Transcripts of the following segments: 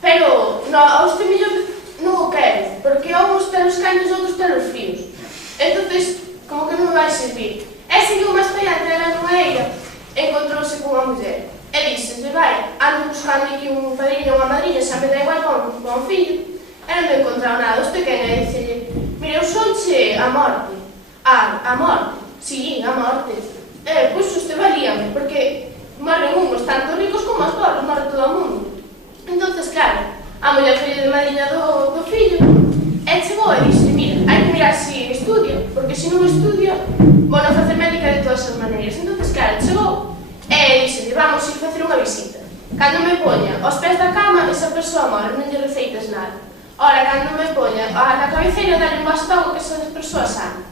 Pero os femillos non o quero, porque uns ten os quentes, outros ten os fríos. Entonces, como que non me vai servir. E seguiu máis para allá, ela nunha eira, encontrouse cunha muller. E díxenlle, vai, ando buscando aquí un padriño ou unha madriña, xa me dá igual con un fillo. E non me encontrado nada. Oste quen é? Díxenlle, mire, eu sonche a morte. A morte? Sí, a morte. Pois uste valíame, porque morren uns tanto ricos como os pobres, morre todo o mundo. Entonces, claro, a muller foi de madriña do fillo, e chegou e dixo, mira, hai que mirar se estudia, porque se non estudia, vou non facer médica de todas as maneiras. Entonces, claro, chegou e dixo, vamos ir facer unha visita. Cando me poña aos pés da cama, esa persoa morre, non lle receitas nada. Ora, cando me poña na cabeceira, dalle un bastón que esa persoa sana.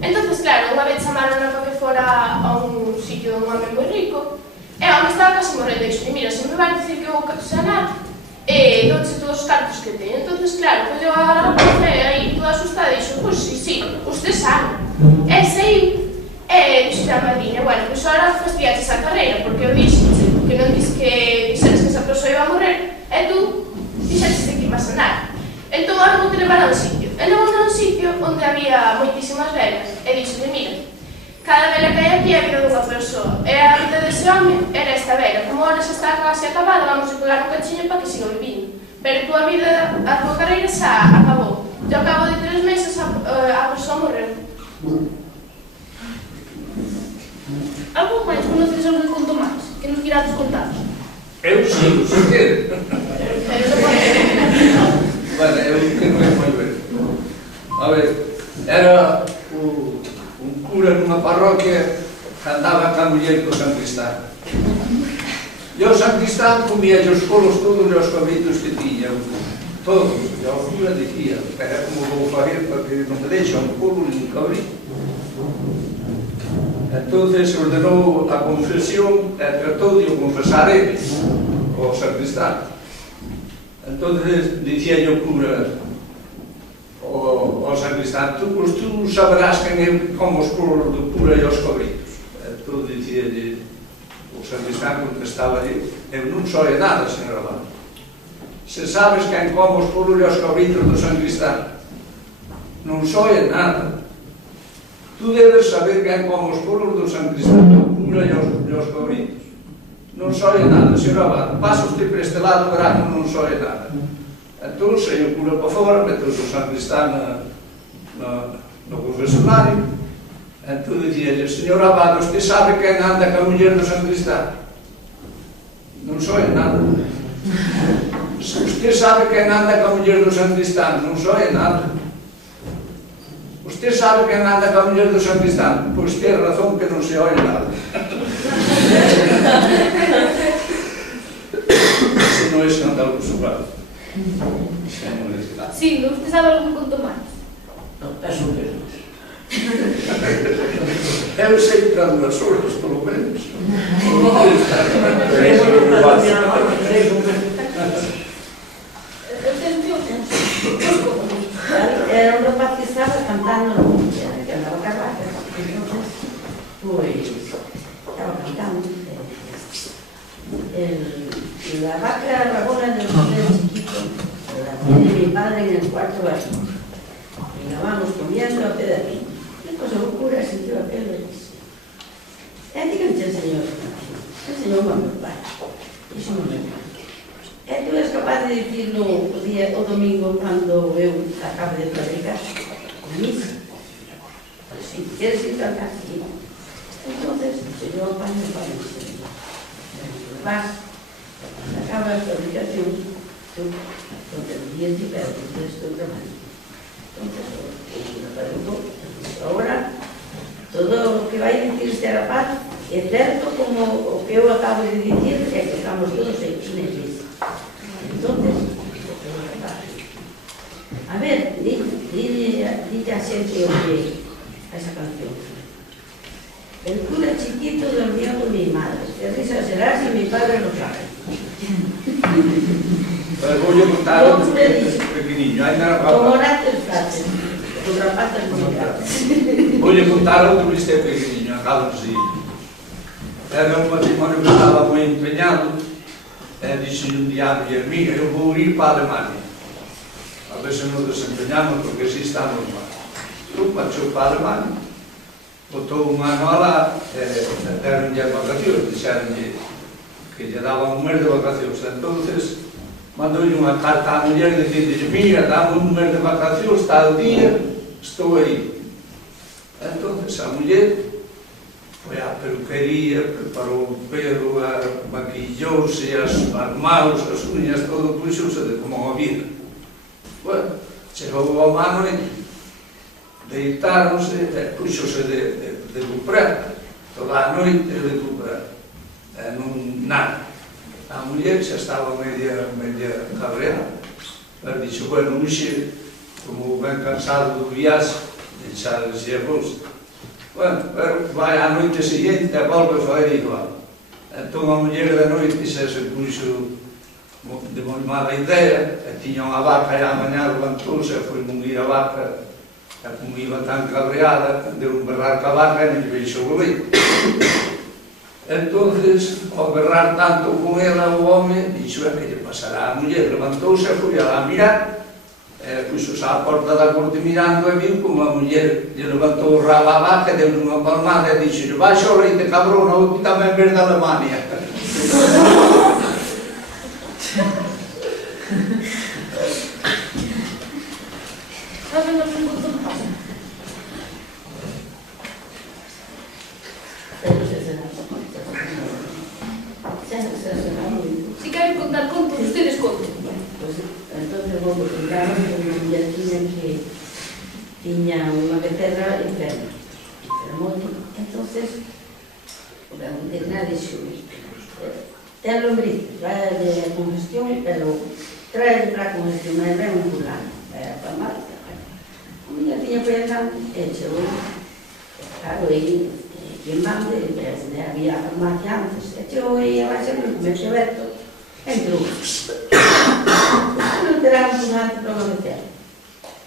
Entonces, claro, unha vez chamaron para que fora a un sitio dun home moi rico, e o home estaba casi morrendo, e dixo, mira, se me vai dicir que vou sanar, douche todos os cartos que teño. Entonces, claro, colleu a rapaza e aí toda asustada e dixo, pois sí, usted sana. E saiu, e dixo a madriña, bueno, pois agora fastidiaches a carreira, porque eu dixo que non dixes que dixeres que esa persoa iba a morrer, e tú dixeres que iba a sanar. Entón, agora vou te levar a un sitio. E levou a un sitio onde había moitísimas velas, e dixo, mira, cada vela que hai aquí é a vida dunha persoa, e a vida dese home era esta vela. Como ahora xa está casi acabada, vamos a pegar un cachiño para que siga vivindo. Pero a tua vida, a tua carreira xa acabou. E ao cabo de 3 meses a persoa morreu. Algo máis conoces algún conto máis que nos quirades contar? Eu sigo, se quere. Pero se pode... Bueno, eu que non é moi ben. A ver, era un cura nunha parroquia que andaba ca muller co San Cristán. E o San Cristán comía os colos todos e os cabritos que tiña, todos. E o cura dicía, pero como vou fazer para que non me deixa un colo ni un cabrito? Entonces ordenou a confesión e tratou de o confesar ele, o San Cristán. Entonces dicía o cura ao San Cristán, tú saberás quen é como os colos do cura e os cabritos. Entón dicía o San Cristán contestaba, eu non soe nada, señor Abad. Se sabes quen como os colos e os cabritos do San Cristán, non soe nada. Tú debes saber quen como os colos do San Cristán, do cura e os cabritos. Non soe nada, señor Abad, pasa usted por este lado, verá que non soe nada. Entón, sei o cura para fora, meteus o San Cristán no confesionario. Entón, dicíalle, señor Abad, usted sabe quen anda ca muller do San Cristán? Non soe nada. Usted sabe quen anda ca muller do San Cristán? Non soe nada. Usted sabe quen anda ca muller do San Cristán? Pois ten razón que non se oe nada. Se non é escandaloso, claro. Sí, usted sabe algún conto máis? Non, eso que non. Eu sei para 2 horas, polo menos. Era un rapaz que estaba cantando no monte, que andaba a carraca. Entonces, pues, estaba cantando. La vaca rabona del bebé chiquito la tiene mi padre en el cuarto bajo. Y la vamos comiendo a pedacito. ¿Qué cosa ocurre? Sintió aquel y dice, díganse el Señor va a mi padre. Eso no me encanta. Tú eres capaz de decirlo o domingo cuando eu acabo de predicar en misa. Si quieres ir a cantar, sí. Entonces, el Señor va a mi padre. Vas, acabas la predicación, tú, con el diente y perro, que estoy trabajando. Entonces, me preguntó, ahora, todo lo que vai a decir este rapaz é certo como o que eu acabo de dicir, é que estamos todos hechos na iglesia. Entonces, a ver, dite a xente oye a esa canción. El cura chiquito dormía con mi madre. Qué risa será si mi padre lo sabe. Voy a contar un pequeniño. Como rates frases. Os rapaces como rates. Voy a contar outro que este pequeniño, acabo de decir. Era un matrimonio que estaba moi empeñado dixo un día a muller, mira, eu vou ir para a Alemania, a ver se nos desempeñamos, porque así estamos mal. Tu marchou para a Alemania, botou un ano alá, deronlle as vacacións, dixeronlle que lle daban un mes de vacacións. Entonces, mandoulle unha carta á muller dicindo, mira, dame un mes de vacacións, tal día, estou aí. Entonces, a muller foi á peluquería, preparou o pelo, maquillouse, as manos, as uñas, todo puxouse de como a vida. Bueno, chegou ao mano e deitáronse, puxose de cupré, toda a noite de cupré, non nada. A muller xa estaba media cabreada, pero dixo, bueno, uxe, como ben cansado do viaxe, deixarse a bolsa. Bueno, pero vai a noite seguinte e volve a fazer igual. Entón a muller da noite xa se puxo de moi mala idea, e tiña unha vaca e a mañá levantouse e foi munir a vaca, e como iba tan cabreada, deu un berrar ca vaca e non lle veixou o leite. Entonces, ao berrar tanto con ela, o home dixo, que lle pasará? A muller levantouse e foi a mirar, puxose á porta da corte mirando e viu como a muller lle levantou o rabo á vaca, deu unha palmada e dixo, baixa o leite, cabrona, ou ti tamén ves da Alemania. Sábenos un contomax? Si queren contar contos, ustedes conten. Entonces, vou contar que unha muller tiña unha becerra enferma, moito. Entonces, o veterinario dixo, ten lombriz, trae de congestión, pero trae para congestión, mas ven un fulano, vai a farmacia. A muller tiña pensando, e chegou, claro, aí, quen mande, había farmacia antes, e chegou aí abaixo, no comercio aberto, entrou. Non teramos un antes para meter.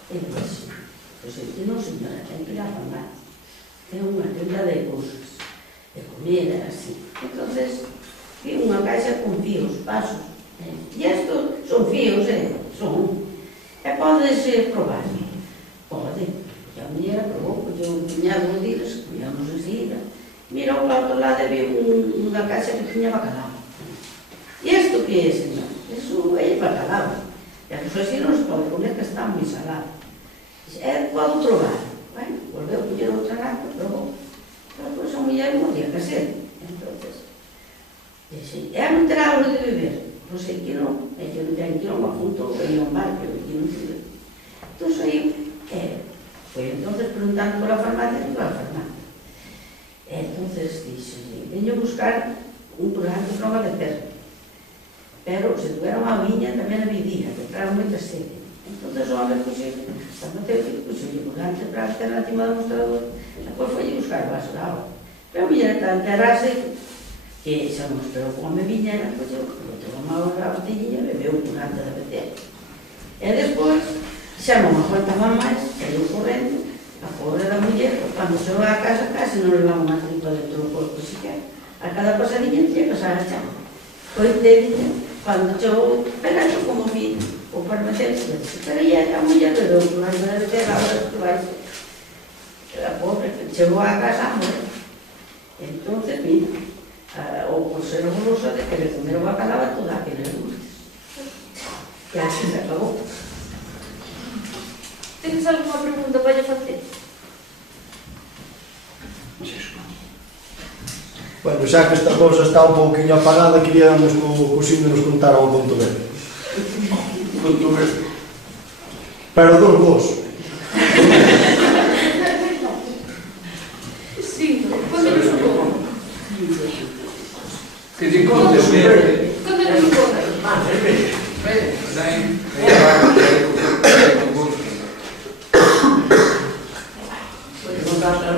E dixo, pois aquí non, señora, ten que ir a farmacia. Ten unha tenda de cousas, de comida, así. Entonces, vi unha caixa con fíos, pasos. E estos son fíos, son. E podes probar. Pode. E a muller aprobou, pois eu puñado de dias, puñamos enseguida. Mirou para outro lado e vi unha caixa que tiña bacalao. E isto que é, señor? Iso é bacalao. E a pessoa así non se pode comer, que está moi salado. Podo probar. Bueno, volveu a puñer outra garra, probou. Pero pois a muller non podía que ser. Entonces, dixe, non terá algo de beber? Pois aquí non. É que non ten que ir a un apunto e ir a un bar, pero aquí non tiene. Entón, aí, foi entonces preguntando pola farmacia, e pola farmacia. Entonces, dixe, veño buscar un programa de prova de perro. Pero se tuvera unha viña tamén a vivía, que trae moita sede. Entón, o home puxo, farmacéutico, puxo o volante para a terra encima do mostrador, e depois foi buscar o vaso de agua. Pero a muller tan terrase que xa non esperou como me viñera, pois eu tomaba a botellina e bebeu o volante da betela. E despois, xa non aguantaba máis, saiu correndo, a pobre da muller, cando chegou a casa, casi non levaba unha tripa dentro do corpo siquera. A cada pasadinha tinha que pasar a chama. Foi telinha, cando chegou, pegando como vi o farmacéutico, pero a muller bebeu o volante da betela, agora que vai ser. A pobre chegou a casa a morrer. Entón, mira, o porcero goloso de que le comer o bacalao a toda aqueles dulces. E así se acabou. Tenes alguma pregunta para lle facer? Bueno, xa que esta cousa está un pouquinho apagada, queríamos que o Xime nos contara un conto ben. Conto ben. Pero dos vos. Sí, contenos un pouco. Que te contes ben. Contenos un pouco.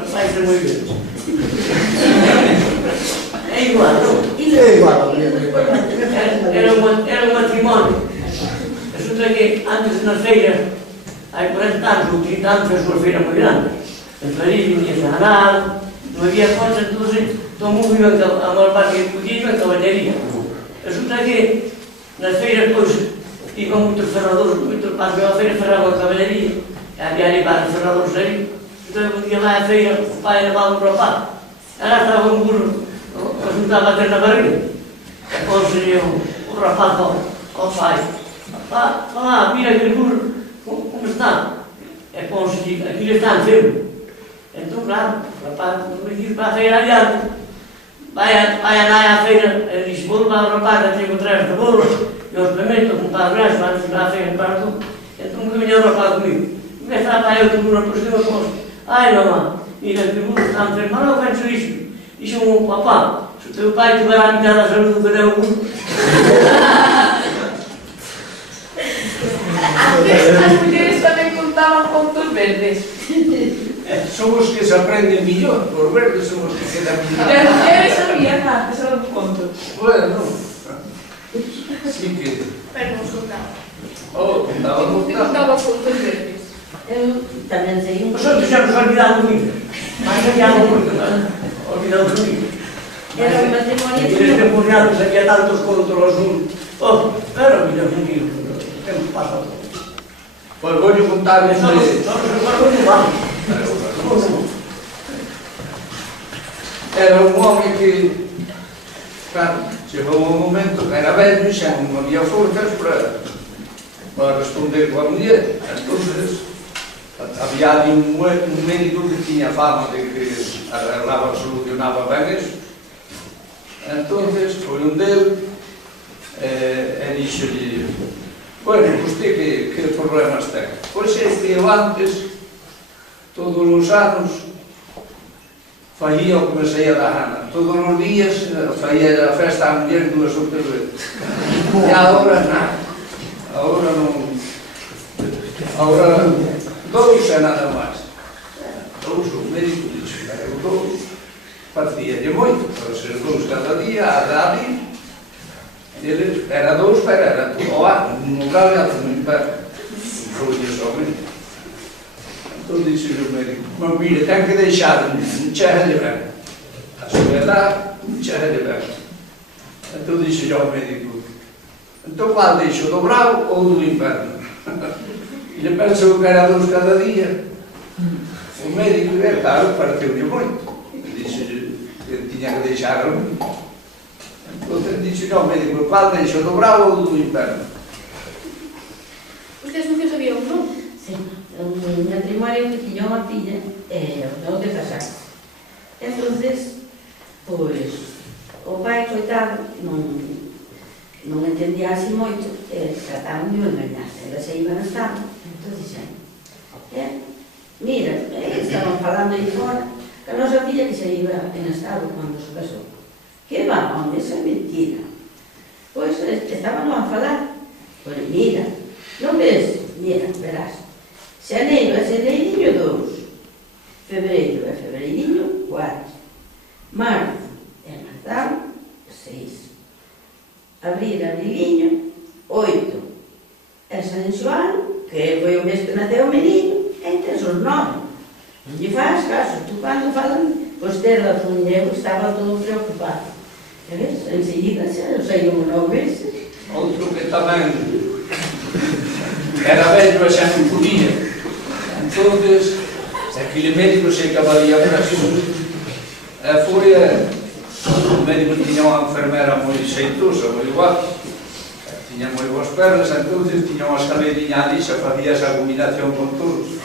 Vai ser moi ben. É igual, non? É igual. Era un matrimonio. Resulta que antes nas feiras, hai 40 anos ou 30 anos, fez unha feira moi grande. En París, viña de ganado, non había coches, entón todo o mundo iba a maior parte que podía iba en caballería. Resulta que nas feiras, pois, iban moitos ferradores, moitos para a feira ferraba a cabelería, e había ali para ferradores ali. Entón, un día vai a feira, o pai levaba un rapaz, arrastraba un burro, o juntaba a ter na barriga, e ponse o rapaz ao pai. Papá, mira aquele burro, como está? E ponse, aquilo está enfermo. Entón, claro, o rapaz non me diz para a feira adiante. Vai a feira, e dixe, vou levar o rapaz a ter contra este burro, e os pimentos, com para o braço, para ir para a feira, para tudo. Entón, que vinha o rapaz comigo. E me está para eu, que o burro aproximou, ponse. Ai, mamá, mira, que o burro está enfermo. Mas não penso isto. Dixe o papá, se o teu pai tiver a mitad da saúde do que deu o burro. As mulheres tamén contaban contos verdes. Son os que se aprenden millón, os verdes son os que quedan millón. As mulleres sabían nada, só dos contos. Bueno, sí que... Pero non contaban. Contaban. Contaban contos verdes. Eu tamén sei un Nosotros xa nos olvidamos moito. Mas olvidamos moito, olvidamos moito. Era un matrimonio E nestes temporales había tantos contos los un. Pero mira, un tío, o tempo pasa todo. Pois vou contar un Só de... nos vamos. Era un home que, claro, chegou un momento que era vello e xa non había forzas para responder coa muller. Entonces, había ali un médico que tiña fama de que arreglaba, solucionaba ben eso. Entonces, foi un del e dixolle, bueno, usted que problemas ten? Pois é que eu antes, todos os anos, faía o que me saía da gana. Todos os días faía a festa á muller 2 ou 3 veces. E agora nada. Agora non... Agora 2 e nada máis. 2, o médico dixo, eu 2. Facíalle moito, para ser 2 cada día, a David. Era 2, pero era todo o ano, no grave ata no inverno. Foi somente. Entón dixo o médico, mas mire, ten que deixar un cheje de ben. A súa edad, un cheje de ben. Entón dixo ao médico, entón qual deixo, do bravo ou do inverno? E le pensou que era 2 cada día. O médico, claro, pareceu-lhe moito. Dixo que tiña que deixar un. Entón dixo ao médico, qual deixo, do bravo ou do inverno? Ustedes non que sabían, non? Sí, un matrimonio que tiña unha filla e non de casar. Entonces, pois, o pai, coitado, non entendía así moito, trataron de engañar, elas se iban a estado. Entón dixen, mira, estaban falando aí fora, que a nosa filla que se iba en estado cando se casou. Que va, onde esa mentira? Pois estaban a falar, pois mira, non ves? Mira, verás. Xaneiro é xaneirinho 2, febreiro é febreirinho 4, marzo é marzal 6, abril é abrilinho 8, é San Xoán, que foi o mes que naceu o menino, entre os 9. Non lle faz caso, tú cando falan, pois terla con eu estaba todo preocupado. E ves, enseguida xa, eu sei como 9 meses. Outro que tamén era vello e xa non podía. Entonces, aquele médico se acabaría preso. Foi o médico tiña unha enfermera moi xeitosa, moi igual. Tiña moi boas pernas, entonces tiña unha escaleriña ali, xa facía esa combinación con todos.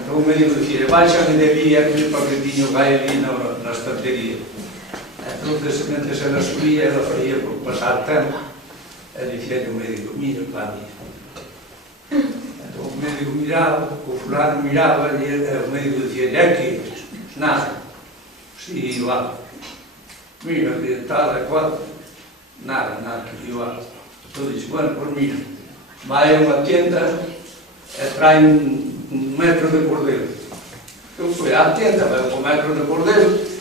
Entón o médico dicía, baixame de guía porque tiño gai ali na estantería. Entonces, mentre se la subía, ela faría por pasar tempo. E dicía que o médico, mira, padre. Entón o médico miraba, o fulano miraba, e o médico dicía, é que nada. Si, igual. Mira, que tal e cual. Nada, igual. Entón dixe, bueno, pois mira, vai a unha tienda e trae un metro de cordero. Entón foi á tienda, vai con metro de cordero.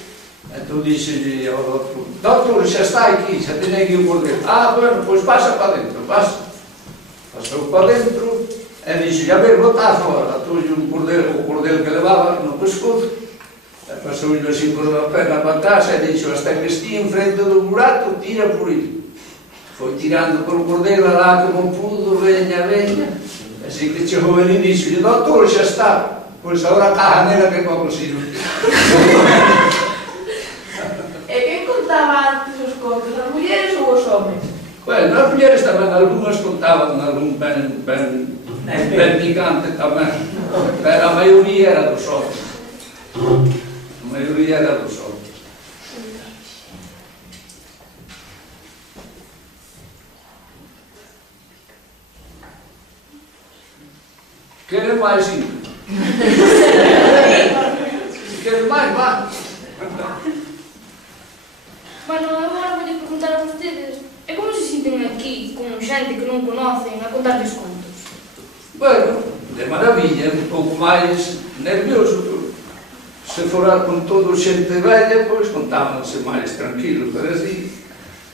Entón dixelle ao doutor, doutor, xa está aquí, xa ten aquí o cordero. Bueno, pois pasa para dentro, pasa. Pasou para dentro e dixo, a ver, bota fora. Toulle o cordero que levaba no pescozo, e pasoulle así por a perna para casa e dixo, hasta que estíe en frente do burato, tira por aí. foi tirando polo cordeiro alá como pudo, veña, así que chegou el inicio, e doutor, xa está, pois agora a caja nela que como sirve. E quen contaba antes os contos, as mulleres ou os homens? Bueno, as mulleres tamén, algunhas contaban algún ben picante tamén, pero a maioría era dos homens. A maioría era dos homens. Queres máis, sim? Queres máis, vá. Bueno, agora vou preguntar a vostedes, e como se sinten aquí, con xente que non conocen, a contarles contos? Bueno, de maravilla, un pouco máis nervioso. Se fora con todo xente vella, pois contábanse máis tranquilos, pero así,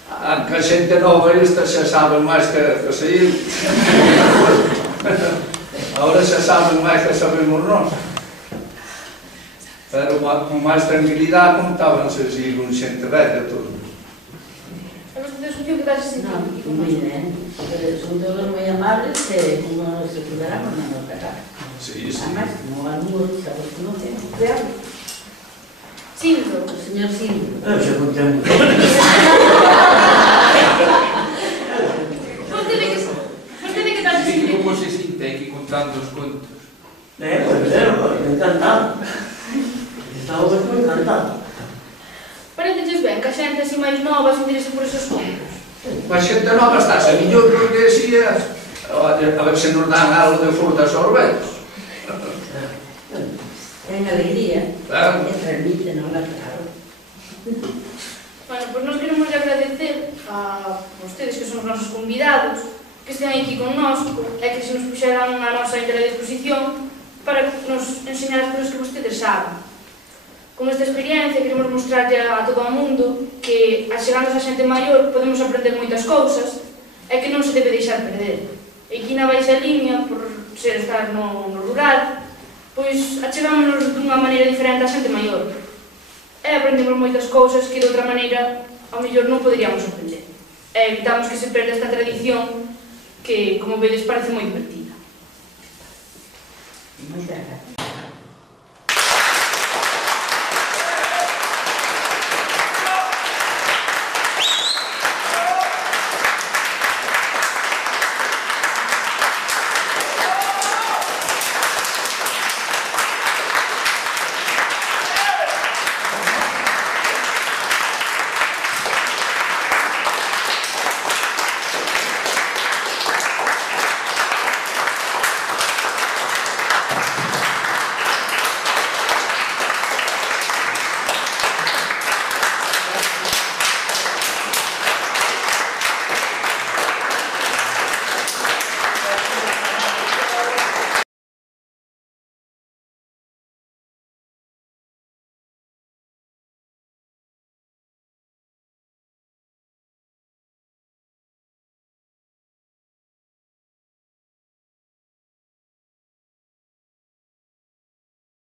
a xente nova esta xa saben máis que sei eu. Ahora xa saben máis que sabemos nós. Pero con máis tranquilidade contábanse así con xente vella todo. A vostedes que darse No, sentir? muy bien. Son todos muy amables, como se cuidarán con la nuestra cara. Sí, sí. Además, como algunos se los conocen, cuidado. Silvio. El señor Silvio. Eu xa contei un pouco. Vostede que darse Así que sentir? como se sinte aquí contando os contos? Pues encantado. Estaba moi encantado. Parecenlles ben que a xente así máis nova se interese por esos contos? A xente nova está a millor porque así a ver se nos dan algo de frutas aos vellos. En alegría. Claro. Que transmite, no la claro. Bueno, pois nos queremos agradecer a vostedes que son os nosos convidados, que estén aquí connosco e que se nos puxeran a nosa entera disposición para nos enseñar as cousas que vostedes saben. Con esta experiencia queremos mostrarlle a todo o mundo que, achegándose a xente maior, podemos aprender moitas cousas e que non se debe deixar perder. E aquí na Baixa Limia, por ser estar no rural, pois achegámonos dunha maneira diferente a xente maior. E aprendemos moitas cousas que de outra maneira ao mellor non poderíamos aprender. E evitamos que se perda esta tradición que, como vedes, parece moi divertida. Muchas gracias.